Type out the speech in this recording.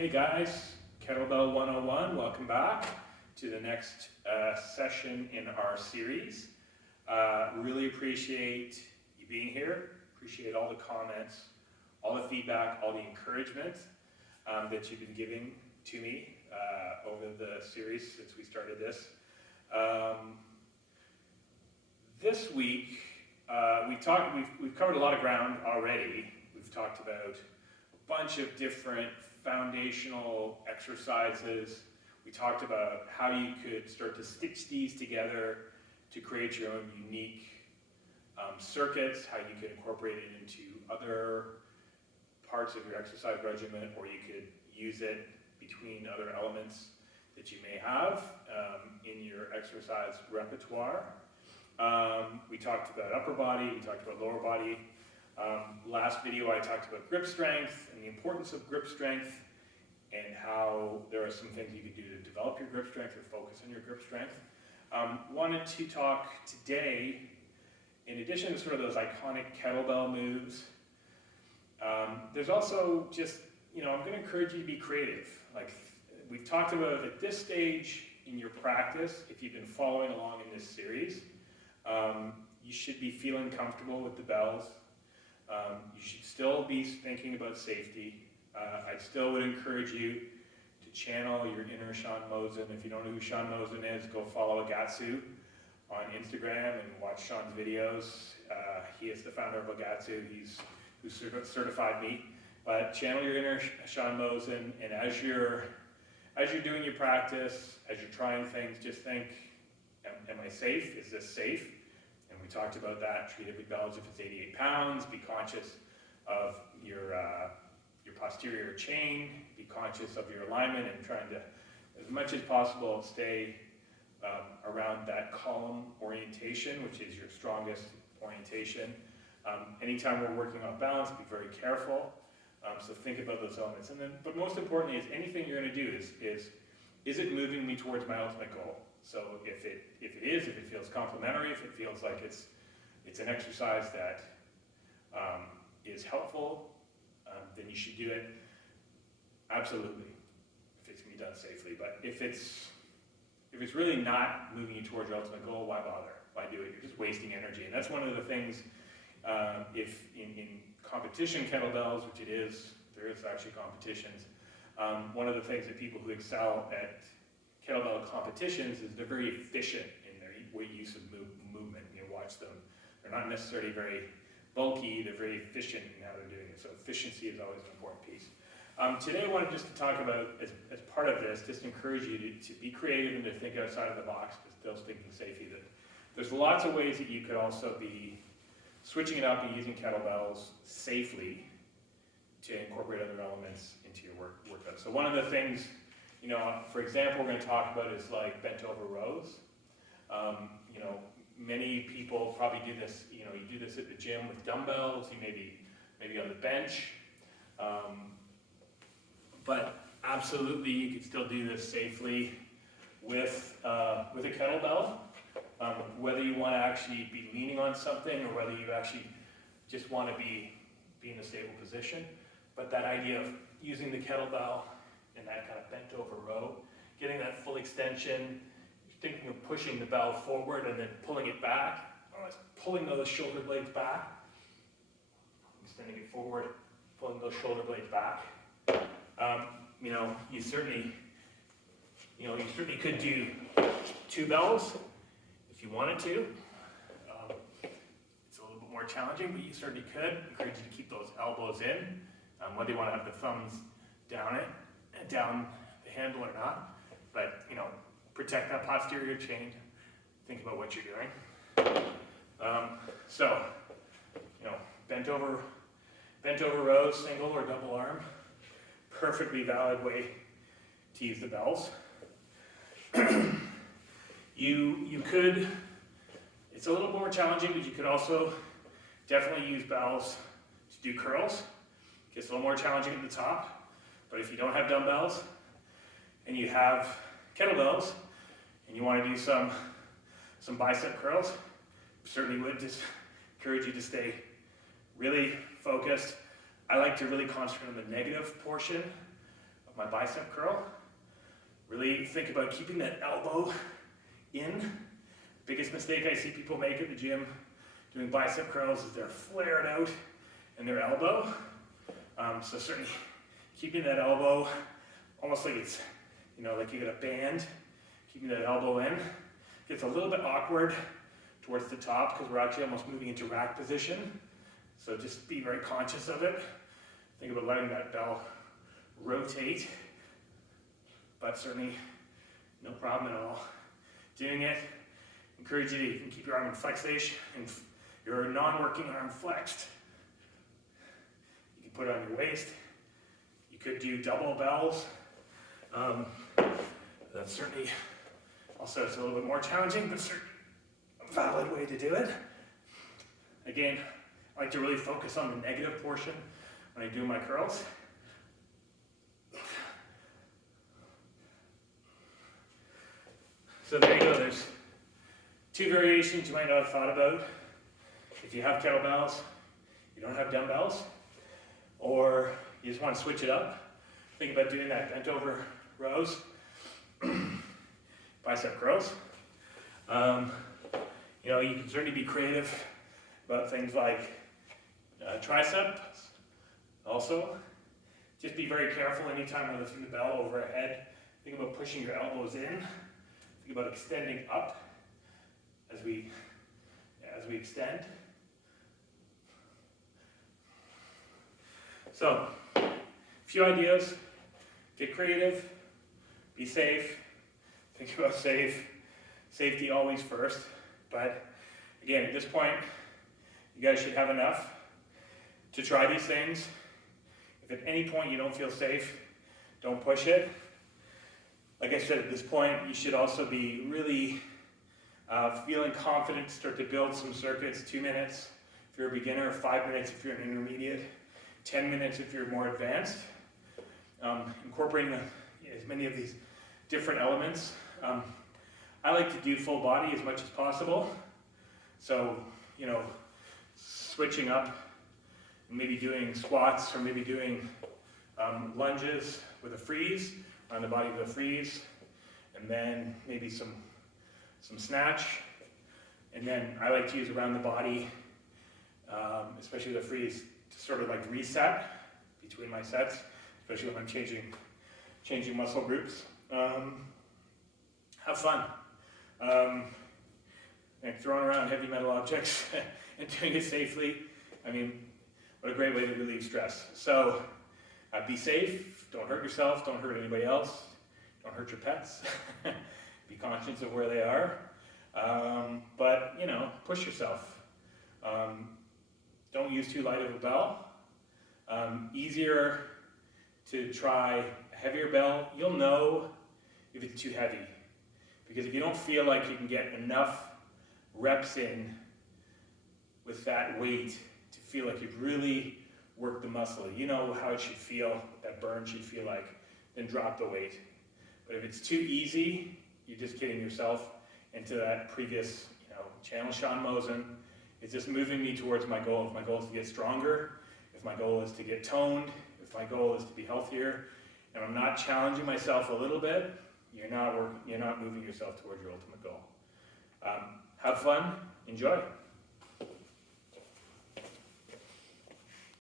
Hey guys, Kettlebell 101, welcome back to the next session in our series. Really appreciate you being here, appreciate all the comments, all the feedback, all the encouragement that you've been giving to me over the series since we started this. This week, we've covered a lot of ground already. We've talked about a bunch of different foundational exercises. We talked about how you could start to stitch these together to create your own unique circuits, how you could incorporate it into other parts of your exercise regimen, or you could use it between other elements that you may have in your exercise repertoire. We talked about upper body, we talked about lower body. Last video I talked about grip strength and the importance of grip strength and how there are some things you can do to develop your grip strength or focus on your grip strength. Wanted to talk today, in addition to sort of those iconic kettlebell moves, there's also just, I'm going to encourage you to be creative. Like we've talked about at this stage in your practice, if you've been following along in this series, you should be feeling comfortable with the bells. You should still be thinking about safety. I still would encourage you to channel your inner Sean Mosen. If you don't know who Sean Mosen is, go follow Agatsu on Instagram and watch Sean's videos. He is the founder of Agatsu. He's who certified me. But channel your inner Sean Mosen, and as you're doing your practice, as you're trying things, just think, am I safe? Is this safe? And we talked about that. Treat every bells if it's 88 pounds. Be conscious of your posterior chain. Be conscious of your alignment and trying to, as much as possible, stay around that column orientation, which is your strongest orientation. Anytime we're working on balance, be very careful. So think about those elements. And then, but most importantly, is anything you're going to do is it moving me towards my ultimate goal? So if it feels complementary, if it feels like it's an exercise that is helpful, then you should do it. Absolutely, if it's going to be done safely. But if it's really not moving you towards your ultimate goal, why bother? Why do it? You're just wasting energy. And that's one of the things. If in competition kettlebells, which it is, there is actually competitions. One of the things that people who excel at kettlebell competitions is they're very efficient in their use of movement. You watch them; they're not necessarily very bulky. They're very efficient in how they're doing it. So efficiency is always an important piece. Today, I wanted just to talk about, as part of this, just encourage you to be creative and to think outside of the box, but still thinking safely. That there's lots of ways that you could also be switching it up and using kettlebells safely to incorporate other elements into your workout. So one of the things, for example, we're going to talk about is like bent over rows. Many people probably do this, you do this at the gym with dumbbells, you maybe on the bench. But absolutely, you can still do this safely with a kettlebell. Whether you want to actually be leaning on something or whether you actually just want to be in a stable position. But that idea of using the kettlebell in that kind of bent over row, getting that full extension, you're thinking of pushing the bell forward and then pulling it back. It's pulling those shoulder blades back, extending it forward, pulling those shoulder blades back. You certainly could do two bells if you wanted to. It's a little bit more challenging, but you certainly could. I encourage you to keep those elbows in, whether you want to have the thumbs down the handle or not. But protect that posterior chain. Think about what you're doing. Bent over rows, single or double arm. Perfectly valid way to use the bells. You could, it's a little more challenging, but you could also definitely use bells to do curls. It gets a little more challenging at the top, but if you don't have dumbbells and you have kettlebells and you want to do some bicep curls, certainly would just encourage you to stay really focused. I like to really concentrate on the negative portion of my bicep curl. Really think about keeping that elbow in. Biggest mistake I see people make at the gym doing bicep curls is they're flared out in their elbow. So certainly keeping that elbow almost like it's, like you got a band, keeping that elbow in. Gets a little bit awkward towards the top because we're actually almost moving into rack position. So just be very conscious of it. Think about letting that bell rotate, but certainly no problem at all doing it. Encourage you can keep your arm in flexation and your non-working arm flexed. You can put it on your waist. You could do double bells. That's certainly also it's a little bit more challenging, but certainly a valid way to do it. Again, I like to really focus on the negative portion when I do my curls. So there you go, there's 2 variations you might not have thought about. If you have kettlebells, you don't have dumbbells, or you just want to switch it up, think about doing that bent over rows, bicep curls. You can certainly be creative about things like triceps. Also, just be very careful anytime you're lifting the bell overhead. Think about pushing your elbows in. Think about extending up as we extend. So, a few ideas. Get creative. Be safe. Think about safety always first. But again, at this point, you guys should have enough to try these things. If at any point you don't feel safe, don't push it. Like I said, at this point, you should also be really feeling confident to start to build some circuits. 2 minutes if you're a beginner, 5 minutes if you're an intermediate, 10 minutes if you're more advanced. Incorporating as many of these different elements. I like to do full body as much as possible. So, switching up, maybe doing squats or maybe doing lunges with a freeze, on the body with a freeze, and then maybe some snatch. And then I like to use around the body, especially with a freeze, to sort of like reset between my sets, especially when I'm changing muscle groups. Have fun. And throwing around heavy metal objects and doing it safely. I mean, what a great way to relieve stress. So be safe, don't hurt yourself, don't hurt anybody else, don't hurt your pets. Be conscious of where they are. But, push yourself. Don't use too light of a bell. Easier to try a heavier bell. You'll know if it's too heavy. Because if you don't feel like you can get enough reps in with that weight to feel like you've really worked the muscle, you know how it should feel, what that burn should feel like, then drop the weight. But if it's too easy, you're just kidding yourself into that previous, channel Sean Mosen. It's just moving me towards my goal. If my goal is to get stronger, if my goal is to get toned, if my goal is to be healthier, and I'm not challenging myself a little bit, you're not moving yourself towards your ultimate goal. Have fun, enjoy.